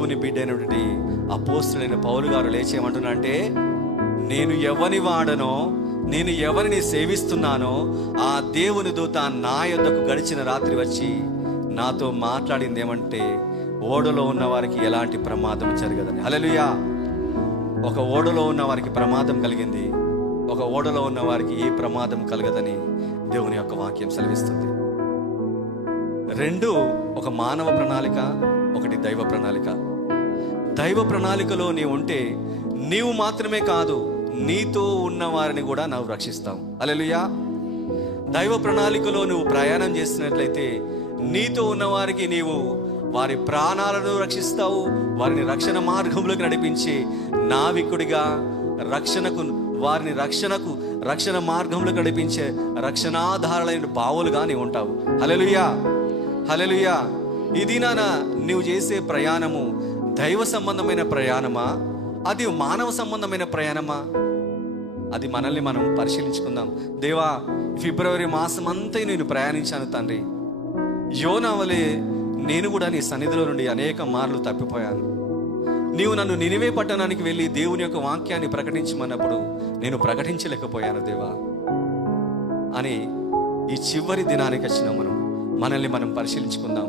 దేవుని బిడ్డైనటువంటి అపోస్తులైన పౌలు గారు లేచేయమంటున్నా అంటే, నేను ఎవని వాడనో, నేను ఎవరిని సేవిస్తున్నానో ఆ దేవుని దూత నా యొద్దకు గడిచిన రాత్రి వచ్చి నాతో మాట్లాడింది ఏమంటే, ఓడలో ఉన్న వారికి ఎలాంటి ప్రమాదం జరగదని. హల్లెలూయా. ఒక ఓడలో ఉన్న వారికి ప్రమాదం కలిగింది, ఒక ఓడలో ఉన్న వారికి ఏ ప్రమాదం కలగదని దేవుని యొక్క వాక్యం సెలవిస్తుంది. రెండు, ఒక మానవ ప్రణాళిక, ఒకటి దైవ ప్రణాళిక. దైవ ప్రణాళికలో నీవు ఉంటే నీవు మాత్రమే కాదు, నీతో ఉన్న వారిని కూడా నువ్వు రక్షిస్తావు. హల్లెలూయా. దైవ ప్రణాళికలో నువ్వు ప్రయాణం చేస్తున్నట్లయితే నీతో ఉన్న వారికి నీవు వారి ప్రాణాలను రక్షిస్తావు, వారిని రక్షణ మార్గంలోకి నడిపించి నావికుడిగా వారిని రక్షణ మార్గంలోకి నడిపించే రక్షణాధారాలైన బావులుగా నీవు ఉంటావు. హల్లెలూయా, హల్లెలూయా. ఇది నీవు చేసే ప్రయాణము దైవ సంబంధమైన ప్రయాణమా, అది మానవ సంబంధమైన ప్రయాణమా? అది మనల్ని మనం పరిశీలించుకుందాం. దేవా, ఫిబ్రవరి మాసం అంతా నేను ప్రయాణించాను తండ్రి. యోనా వలె నేను కూడా నీ సన్నిధిలో నుండి అనేక మార్లు తప్పిపోయాను. నీవు నన్ను నినివే పట్టణానికి వెళ్ళి దేవుని యొక్క వాక్యాన్ని ప్రకటించమన్నప్పుడు నేను ప్రకటించలేకపోయాను దేవా అని ఈ చివరి దినానికి వచ్చిన మనల్ని మనం పరిశీలించుకుందాం.